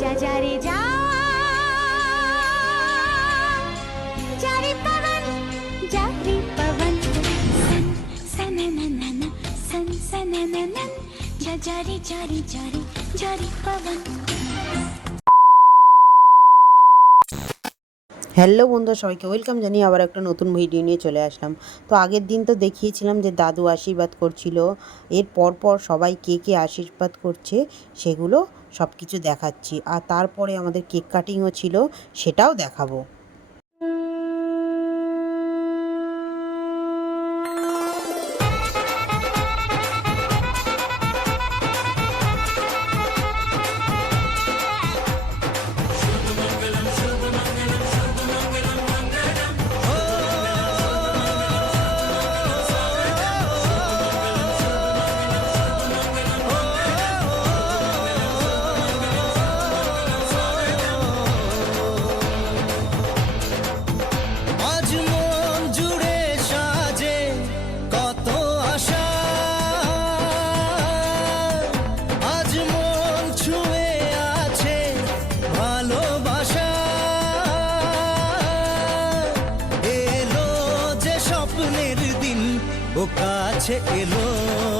যা যা রে যা Jari, jari, jari, jari, pavan. Hello বন্ধু সবাইকে ওয়েলকাম জানিয়ে আবার একটা নতুন ভিডিও নিয়ে চলে আসলাম। তো আগের দিন তো দেখিয়েছিলাম যে দাদু আশীর্বাদ করছিল। এর পরপর পর সবাই কে কে আশীর্বাদ করছে সেগুলো সব কিছু দেখাচ্ছি। আর তারপরে আমাদের কেক কাটিংও ছিল, সেটাও দেখাবো। কাছে এলো।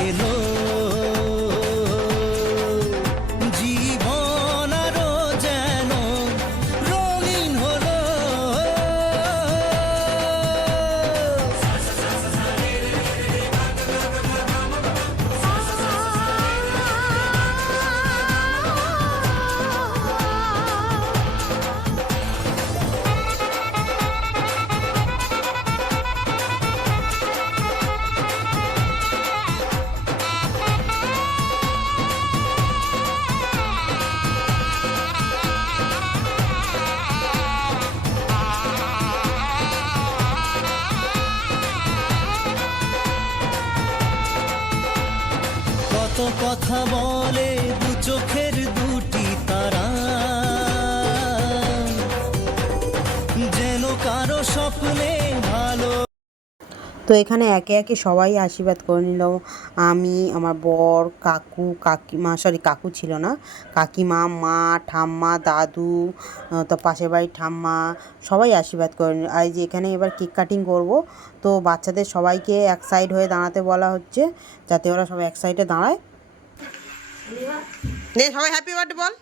এলো কথা বলে দু চোখের দুটি তারা। যেন কারও স্বপ্নে ভালো তো এখানে একে একে সবাই আশীর্বাদ করে নিল। আমি, আমার বর, কাকু, কাকিমা সরি কাকু ছিল না। কাকিমা, মা, ঠাম্মা, দাদু তো পাশের বাড়ির ঠাম্মা, সবাই আশীর্বাদ করে নিল। আর যে এখানে এবার কেক কাটিং করব, তো বাচ্চাদের সবাইকে এক সাইড হয়ে দাঁড়াতে বলা হচ্ছে, যাতে ওরা সবাই এক সাইডে দাঁড়ায়। নে সবাই হ্যাপি বার্থডে বল।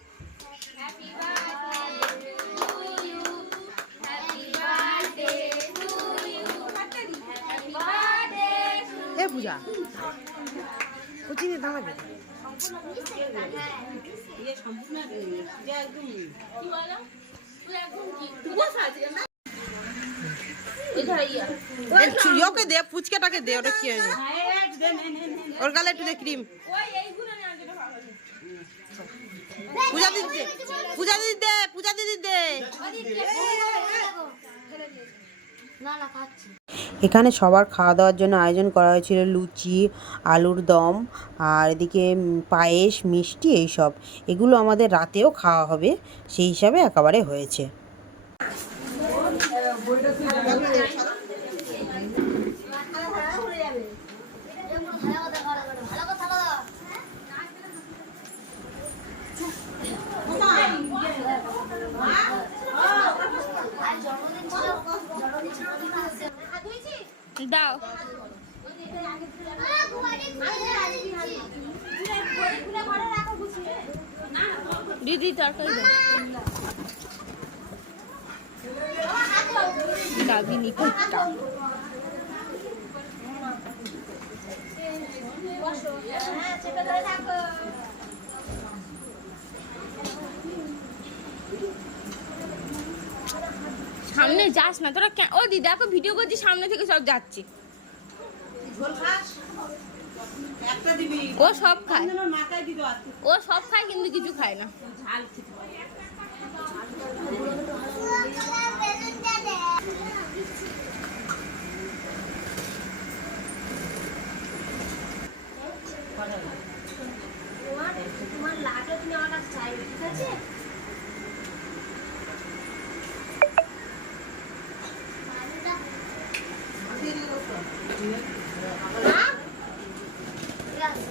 এ পূজা। কোচিনে দাঁড়াবে ইয়োকে দে। ফুচকাটাকে দে ওটা কি হয়েছে? ওর গালে একটু দে ক্রিম। পূজা দিদি দে পূজা দিদি দে পূজা দিদি দে এখানে সবার খাওয়া দাওয়ার জন্য আয়োজন করা হয়েছিল লুচি, আলুর দম, আর এদিকে পায়েস, মিষ্টি এইসব। এগুলো আমাদের রাতেও খাওয়া হবে, সেই হিসাবে একেবারে হয়েছে ভালো কথা ভালো কথা ভালো কথা বলো আর জন্মদিন ছিল জন্মদিন ছিল কি না আসছে দাও দিদি তরকারি দাও গাবিনি কুত্তা সামনে যাস না তোরা কে- ও দিদি দেখো ভিডিও করছি সামনে থেকে সব যাচ্ছে। ও সব খায়। ও সব খায় কিন্তু কিছু খায় না। তোমার লাগলে তুমি আমার কাছে চাইবে ঠিক আছে ঠিক আছে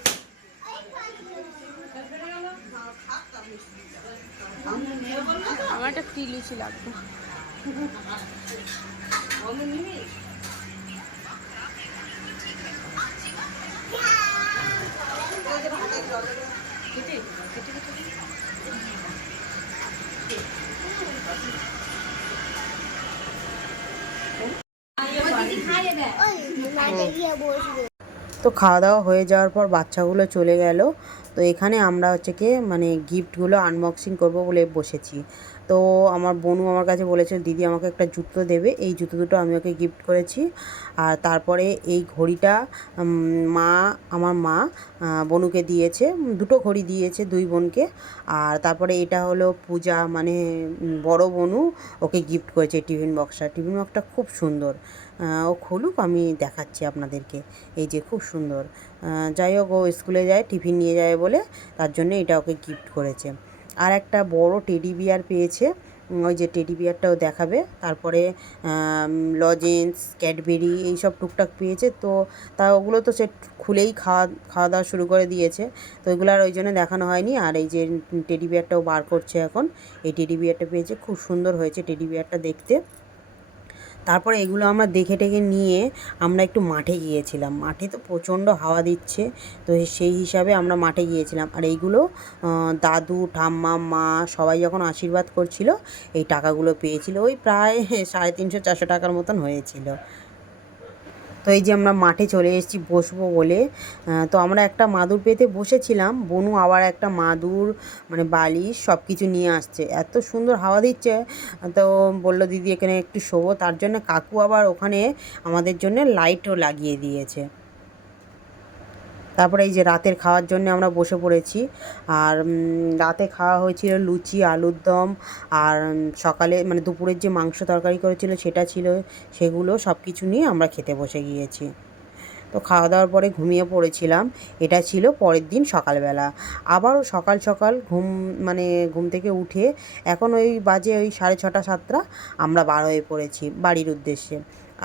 একটা ফ্রি লুচি লাগবে। তো খাওয়া দাওয়া হয়ে যাওয়ার পর বাচ্চাগুলো চলে গেল। তো এখানে আমরা হচ্ছে কি মানে গিফটগুলো আনবক্সিং করব বলে বসেছি। তো আমার বোনু আমার কাছে বলেছিল দিদি আমাকে একটা জুতো দেবে। এই জুতো দুটো আমি ওকে গিফট করেছি। আর তারপরে এই ঘড়িটা মা, আমার মা বনুকে দিয়েছে। দুটো ঘড়ি দিয়েছে দুই বোনকে। আর তারপরে এটা হলো পূজা মানে বড় বনু ওকে গিফট করেছে টিফিন বক্সটা। টিফিন বক্সটা খুব সুন্দর। ও খুলুক, আমি দেখাচ্ছি আপনাদেরকে। এই যে খুব সুন্দর। যাই হোক, ও স্কুলে যায়, টিফিন নিয়ে যায় বলে, তার জন্য এটা ওকে গিফট করেছে। আর একটা বড় টেডি বিয়ার পেয়েছে। ওই যে টেডি বিয়ারটাও দেখাবে। তারপরে লজেন্স, ক্যাডবেরি এইসব টুকটাক পেয়েছে। তো তা ওগুলো তো সে খুলেই খাওয়া খাওয়া দাওয়া শুরু করে দিয়েছে। তো ওইগুলো আর ওই জন্য দেখানো হয়নি। আর এই যে টেডি বিয়ারটাও বার করছে এখন। এই টেডি বিয়ারটা পেয়েছে। খুব সুন্দর হয়েছে টেডি বিয়ারটা দেখতে। তারপরে এগুলো আমরা দেখে টেকে নিয়ে আমরা একটু মাঠে গিয়েছিলাম। মাঠে তো প্রচণ্ড হাওয়া দিচ্ছে, তো সেই হিসাবে আমরা মাঠে গিয়েছিলাম। আর এইগুলো দাদু, ঠাম্মা, মা সবাই যখন আশীর্বাদ করছিল, এই টাকাগুলো পেয়েছিল। ওই প্রায় সাড়ে তিনশো চারশো টাকার মতন হয়েছিল। তো এই যে আমরা মাঠে চলে এসেছি বসবো বলে তো আমরা একটা মাদুর পেতে বসেছিলাম। বনু আবার একটা মাদুর মানে বালিশ সব কিছু নিয়ে আসছে। এত সুন্দর হাওয়া দিচ্ছে। তো বলল, দিদি এখানে একটু শোবো। তার জন্য কাকু আবার ওখানে আমাদের জন্য লাইটও লাগিয়ে দিয়েছে। তারপরে এই যে রাতের খাওয়ার জন্য আমরা বসে পড়েছি। আর রাতে খাওয়া হয়েছিল লুচি, আলুর দম, আর সকালে মানে দুপুরের যে মাংস তরকারি করেছিল সেটা ছিল, সেগুলো সব কিছু নিয়ে আমরা খেতে বসে গিয়েছি। তো খাওয়া দাওয়ার পরে ঘুমিয়ে পড়েছিলাম। এটা ছিল পরের দিন সকালবেলা। আবারও সকাল সকাল ঘুম মানে ঘুম থেকে উঠে এখন ওই বাজে ওই সাড়ে ছটা, সাতটা আমরা বার হয়ে পড়েছি বাড়ির উদ্দেশ্যে।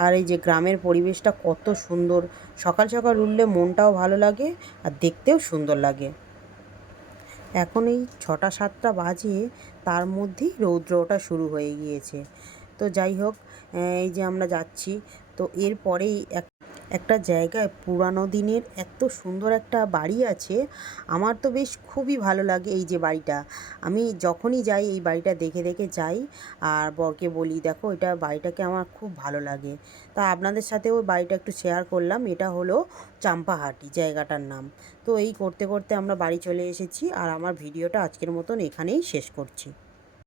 আর এই যে গ্রামের পরিবেশটা কত সুন্দর। সকাল সকাল উঠলে মনটাও ভালো লাগে আর দেখতেও সুন্দর লাগে। এখন এই ছটা সাতটা বাজে, তার মধ্যেই রৌদ্রটা শুরু হয়ে গিয়েছে। তো যাই হোক এই যে আমরা যাচ্ছি, তো এরপরেই এক একটা জায়গায় পুরানো দিনের এত সুন্দর একটা বাড়ি আছে, আমার তো বেশ খুবই ভালো লাগে এই যে বাড়িটা। আমি যখনই যাই এই বাড়িটা দেখে দেখে যাই, আর বরকে বলি, দেখো, এটা বাড়িটাকে আমার খুব ভালো লাগে। তা আপনাদের সাথে ওই বাড়িটা একটু শেয়ার করলাম, এটা হলো চাম্পাহাটি জায়গাটার নাম। তো এই করতে করতে আমরা বাড়ি চলে এসেছি, আর আমার ভিডিওটা আজকের মতন এখানেই শেষ করছি।